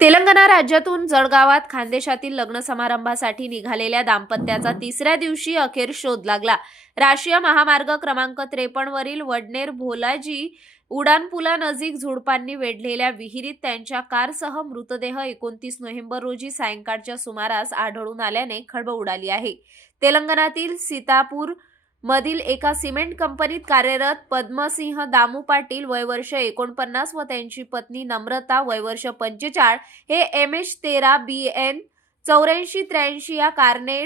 तेलंगणा राज्यातून जळगावात खानदेशातील लग्न समारंभासाठी निघालेल्या दाम्पत्याचा तिसऱ्या दिवशी अखेर शोध लागला. राष्ट्रीय महामार्ग क्रमांक त्रेपन्नवरील वडनेर भोलाजी उडानपुलानजीक झुडपांनी वेढलेल्या विहिरीत त्यांच्या कारसह मृतदेह एकोणतीस नोव्हेंबर रोजी सायंकाळच्या सुमारास आढळून आल्याने खळबळ उडाली आहे. तेलंगणातील सीतापूर मधील एका सिमेंट कंपनीत कार्यरत पद्मसिंह दामू पाटील वयवर्ष एकोणपन्नास व त्यांची पत्नी नम्रता वयवर्ष पंचेचाळ हे एम एच तेरा बी एन चौऱ्याऐंशी त्र्याऐंशी या कारने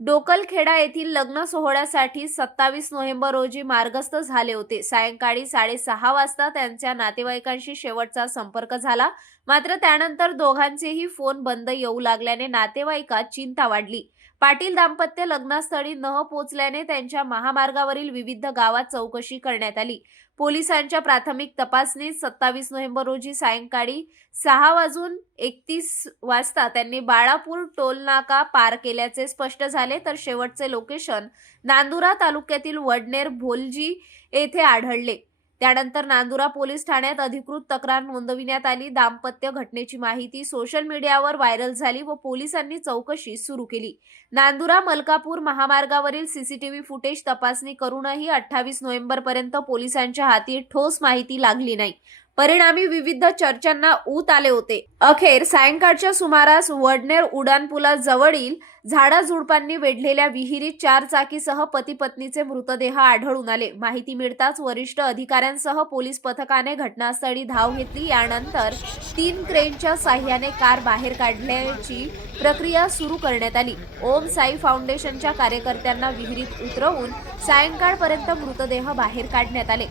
डोकलखेडा येथील लग्न सोहळ्यासाठी सत्तावीस नोव्हेंबर रोजी मार्गस्थ झाले होते. सायंकाळी साडेसहा वाजता त्यांच्या नातेवाईकांशी शेवटचा संपर्क झाला. मात्र त्यानंतर दोघांचेही फोन बंद येऊ लागल्याने नातेवाईकात चिंता वाढली. पाटील दाम्पत्य लग्नास्थळी न पोचल्याने त्यांच्या महामार्गावरील विविध गावात चौकशी करण्यात आली. पोलिसांच्या प्राथमिक तपासणीत सत्तावीस नोव्हेंबर रोजी सायंकाळी सहा वाजून एकतीस वाजता त्यांनी बाळापूर टोलनाका पार केल्याचे स्पष्ट झाले. तर शेवटचे लोकेशन नांदुरा तालुक्यातील वडनेर भोलजी येथे आढळले. त्यानंतर नांदुरा पोलीस ठाण्यात अधिकृत तक्रार नोंदविण्यात आली. दाम्पत्य घटनेची माहिती सोशल मीडियावर व्हायरल झाली व पोलिसांनी चौकशी सुरू केली. नांदुरा मलकापूर महामार्गावरील सीसीटीव्ही फुटेज तपासणी करूनही अठ्ठावीस नोव्हेंबर पर्यंत पोलिसांच्या हाती ठोस माहिती लागली नाही. परिणामी विविध चर्चांना ऊत आले होते. अखेर सायंकाळच्या सुमारास वडनेर उड्डाणपुलाजवळील झाडाझुडपांनी वेढलेल्या विहिरीत चार चाकीसह पती पत्नीचे मृतदेह आढळून आले. माहिती मिळताच वरिष्ठ अधिकाऱ्यांसह पोलीस पथकाने घटनास्थळी धाव घेतली. यानंतर तीन क्रेनच्या साह्याने कार बाहेर काढण्याची प्रक्रिया सुरू करण्यात आली. ओम साई फाउंडेशनच्या कार्यकर्त्यांना विहिरीत उतरवून सायंकाळपर्यंत मृतदेह बाहेर काढण्यात आले.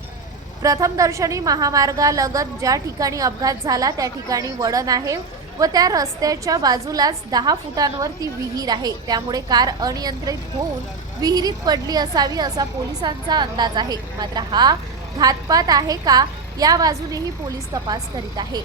प्रथमदर्शनी महामार्गालगत ज्या ठिकाणी अपघात झाला त्या ठिकाणी वळण आहे व त्या रस्त्याच्या बाजूलाच दहा फुटांवर ती विहीर आहे. त्यामुळे कार अनियंत्रित होऊन विहिरीत पडली असावी असा पोलिसांचा अंदाज आहे. मात्र हा घातपात आहे का या बाजूनेही पोलीस तपास करीत आहे.